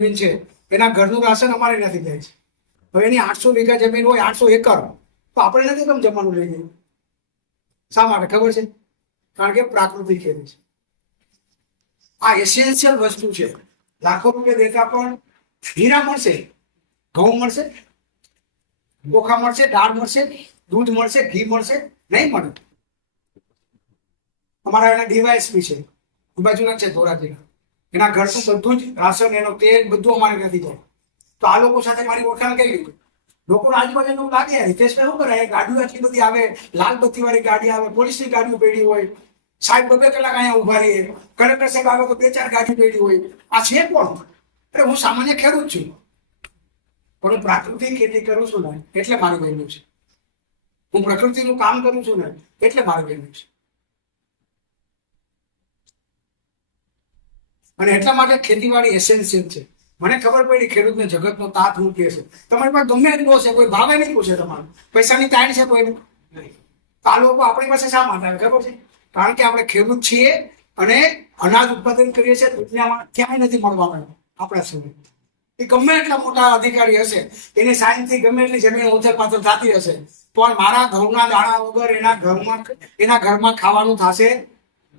જમીન છે, એના ઘરનું રાશન અમારે નથી થાય છે. હવે એની આઠસો વીઘા જમીન હોય, આઠસો એકર, તો આપણે નથી કેમ જમવાનું લઈ જઈએ? શા માટે? ખબર છે? કારણ કે પ્રાકૃતિક ખેતી છે. આ એસેન્શિયલ વસ્તુ છે. લાખો રૂપિયા દેતા પણ હીરા મળશે, ઘઉં મળશે ચોખા મળશે, દાળ મળશે, દૂધ મળશે, ઘી મળશે, નહીં મળે. અમારા એના ડીવાયસપી છે. બાજુના છે ધોરાજીના એના ઘરનું બધું જ રાશન, એનો તેલ બધું અમારે નથી જાય. તો આ લોકો સાથે મારી ઓળખાણ કઈ લીધું લોકો આજુબાજુ એવું લાગે, હિતેશભાઈ શું કરે? ગાડીઓ આટલી બધી આવે, લાલ બત્તી વાળી ગાડી આવે, પોલીસની ગાડીઓ પેડી હોય. સાહેબ બબે કલાક અહીંયા ઊભા રહીએ. કલેક્ટર સાહેબ આવે તો બે ચાર ગાડી પેડી હોય. આ છે કોણ? અરે હું સામાન્ય ખેડૂત છું. પણ હું પ્રાકૃતિક ખેતી કરું છું ને, એટલે મારું બહેનું છે. હું પ્રકૃતિનું કામ કરું છું ને, એટલે મારું બહેનું છે. અને એટલા માટે ખેતીવાડી એસેન્શિયલ છે. મને ખબર પડી ખેડૂતને જગતનો તાત કે છે. તમારી પાસે ગમે એટલો છે, કોઈ ભાવે નહીં પૂછે તમારું. પૈસાની તાણ છે કોઈને? આ લોકો આપણી પાસે શા માટે આવે? ખબર છે? કારણ કે આપણે ખેડૂત છીએ અને અનાજ ઉત્પાદન કરીએ છીએ દુનિયામાં ક્યાંય નથી મળવાનું આપણા સુધી. એ ગમે એટલા મોટા અધિકારી હશે, એની સાયન્સથી ગમે એટલી જમીન ઉછેર પાછળ થતી હશે, પણ મારા ઘઉંના દાણા વગર એના ઘરમાં એના ઘરમાં ખાવાનું થશે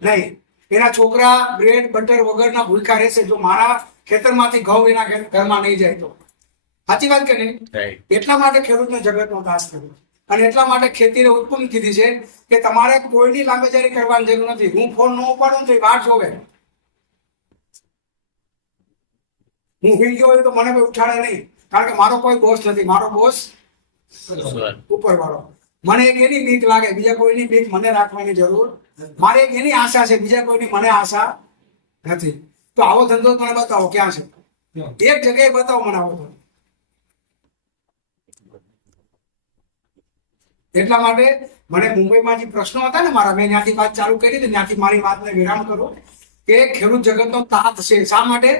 નહીં. એના છોકરા બ્રેડ બટર વગરના ભૂલકા રહેશે જો મારા ખેતરમાંથી ઘઉં એના ઘરમાં નહીં જાય તો. સાચી વાત કે નહીં? એટલા માટે ખેડૂતને જગતનો દાસ કર્યો અને એટલા માટે ખેતીને ઉત્પન્ન કીધી છે કે તમારે કોઈની લાંબેજારી કરવાની જરૂર નથી. હું ફોન ન ઉપાડું તો એ વાર જોવે. હું હુઈ ગયો હોય તો મને કોઈ ઉઠાડે નહીં. કારણ કે મારો કોઈ બોસ નથી. મારો બોસ ઉપર વાળો મને એક એની બીક લાગે. બીજા કોઈની બીક મને રાખવાની જરૂર મારે એની આશા છે, બીજા કોઈની મને આશા નથી. તો આવો ધંધો મને બતાવો, ક્યાં છે? એક જગ્યાએ બતાવો મને આવો ધંધો. એટલા માટે મને મુંબઈમાં જે પ્રશ્નો હતા ને મારા, મેં ત્યાંથી વાત ચાલુ કરી હતી, ત્યાંથી મારી વાતને વિરામ કરો કે ખેડૂત જગતનો તાત છે. શા માટે?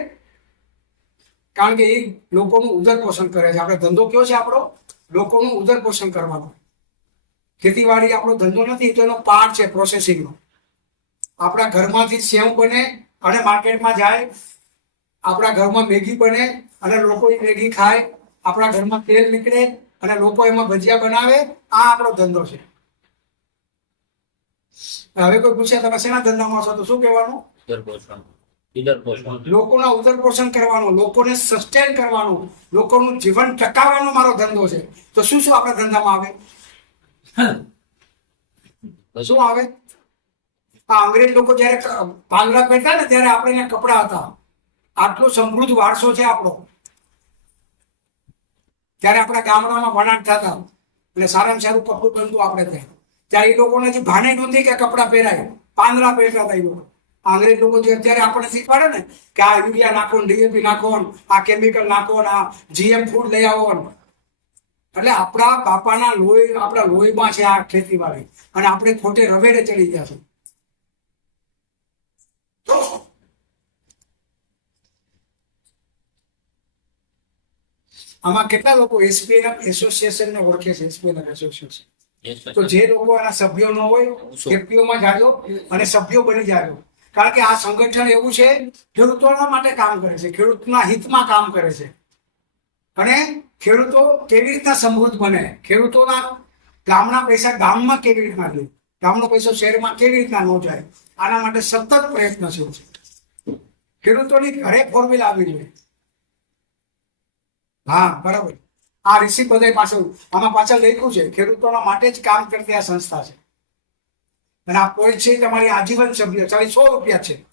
કારણ કે એ લોકોનું ઉદર પોષણ કરે છે. આપણે ધંધો કયો છે આપણો? લોકોનું ઉદર પોષણ કરવાનો. ખેતીવાડી આપણો ધંધો નથી તો એનો પાર્ટ છે પ્રોસેસિંગનો આપણા ઘરમાંથી સેવ બને અને માર્કેટમાં જાય આપણા ઘરમાં મેગી બને અને લોકો એ મેગી ખાય આપણા ઘરમાં તેલ નીકળે અને લોકો એમાં ભજીયા બનાવે આ આપણો ધંધો છે. હવે કોઈ પૂછે તમે શેના ધંધામાં છો? તો શું કહેવાનું? લોકોના ઉદર પોષણ કરવાનું લોકોને સસ્ટેન કરવાનું લોકોનું જીવન ટકાવવાનો મારો ધંધો છે. તો શું શું આપણા ધંધામાં આવે? શું આવે? આ અંગ્રેજ લોકો જયારે પાંદડા પહેરતા ને ત્યારે આપણે અહીંયા કપડા હતા. આટલો સમૃદ્ધ વારસો છે આપણો. ત્યારે આપણા ગામડામાં વણાટ થતા. એટલે સારામાં સારું કપડું બનતું આપણે ત્યાં ત્યારે એ લોકોને જે ભાને નહોતી કે કપડાં પહેરાય પાંદડા પહેરતા હતા એ લોકો. અંગ્રેજ લોકો જે અત્યારે આપણને શીખવાડે ને કે આ યુરિયા નાખો ડીએપી નાખો આ કેમિકલ નાખો આ જીએમ ફૂડ લઈ આવો એટલે આપણા બાપાના લોહી આપણા લોહીમાં છે આ ખેતીવાડી. અને આપણે ખોટે રવેડે ચડી જશું આમાં કેટલા લોકો એસપીએન એસોસિએશન ને ઓળખે છે? એસપી એસોસિએશન તો જે લોકો એના સભ્યો ન હોય એફપીઓમાં જાજો અને સભ્યો બની જાજો. કારણ કે આ સંગઠન એવું છે ખેડૂતોના માટે કામ કરે છે ખેડૂતના હિતમાં કામ કરે છે. અને ખેડૂતો કેવી રીતના સમૃદ્ધ બને? ખેડૂતોના ગામના પૈસા ગામમાં કેવી રીતના જાય ગામનો પૈસો શહેરમાં કેવી રીતના ન જાય? આના માટે સતત પ્રયત્નશીલ છે. ખેડૂતોની ઘરે ફોર્મ્યુલા આવી જોઈએ. હા, બરાબર. આ રિસીપ બધા પાછળ, આમાં પાછળ લખ્યું છે, ખેડૂતોના માટે જ કામ કરતી આ સંસ્થા છે. અને આ કોઈ છે, તમારી આજીવન સભ્ય, ચાલીસો રૂપિયા છે.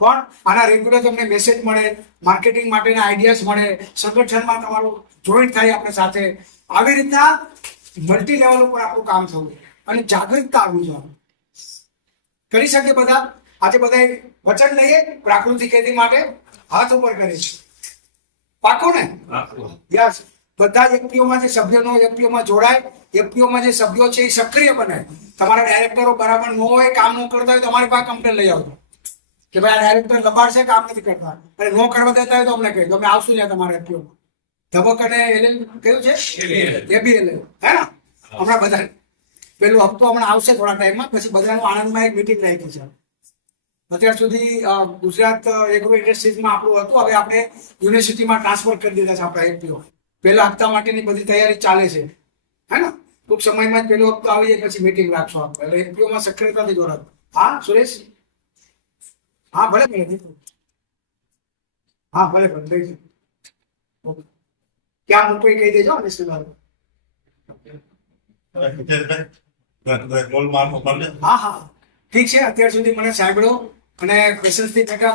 પણ આના રેગ્યુલર તમને મેસેજ મળે માર્કેટિંગ માટેના આઈડિયાઝ મળે સંગઠનમાં તમારું જોઈન્ટ થાય આપણે સાથે. આવી રીતના મલ્ટી લેવલ ઉપર આપણું કામ થવું અને જાગૃતતા આવવી જોઈએ. કરી શકે બધા? આજે બધા વચન લઈએ પ્રાકૃતિક ખેતી માટે હાથ ઉપર કરે છે પાકો ને? યસ. બધા એફપીઓમાં જે સભ્યોનો એફપીઓમાં જોડાય એફપીઓમાં જે સભ્યો છે એ સક્રિય બને. તમારા ડાયરેક્ટરો બરાબર ન હોય કામ ન કરતા હોય તો અમારી પાસે કમ્પ્લેન લઈ આવજો. કે ભાઈ આ ડાયરેક્ટર લબાડ કામ નથી કરતા? અને નો કરવા દેતા હોય તો અમને કહી દો અમે આવશું ત્યાં તમારા એફપીઓમાં ધબક અને એલએલ કયું છે? એબીએલ હે ને? હમણાં બધા પેલું હપ્તો હમણાં આવશે થોડા ટાઈમમાં પછી બધાનું આણંદમાં એક મિટિંગ રાખી છે. અત્યાર સુધી ગુજરાત એગ્રો ઇન્ડસ્ટ્રીઝમાં આપણું હતું હવે આપણે યુનિવર્સિટીમાં ટ્રાન્સફર કરી દીધા છે આપણા એપીઓ પહેલા હપ્તા માટેની બધી તૈયારી ચાલે છે. હે ને? ટૂંક સમયમાં જ પેલો હપ્તો આવી જાય પછી મીટિંગ રાખશો આપણે. એટલે એપીઓમાં સક્રિયતા જોડાતું. હા સુરેશ? હા, ભલે ભલે. હા, ભલે ભલે લઈ જાઓ. ક્યાં મૂકવી કહી દેજો, અને શું હા હા ઠીક છે, અત્યાર સુધી મને સાંભળ્યો અને ક્વેશ્ચન્સની ભેગા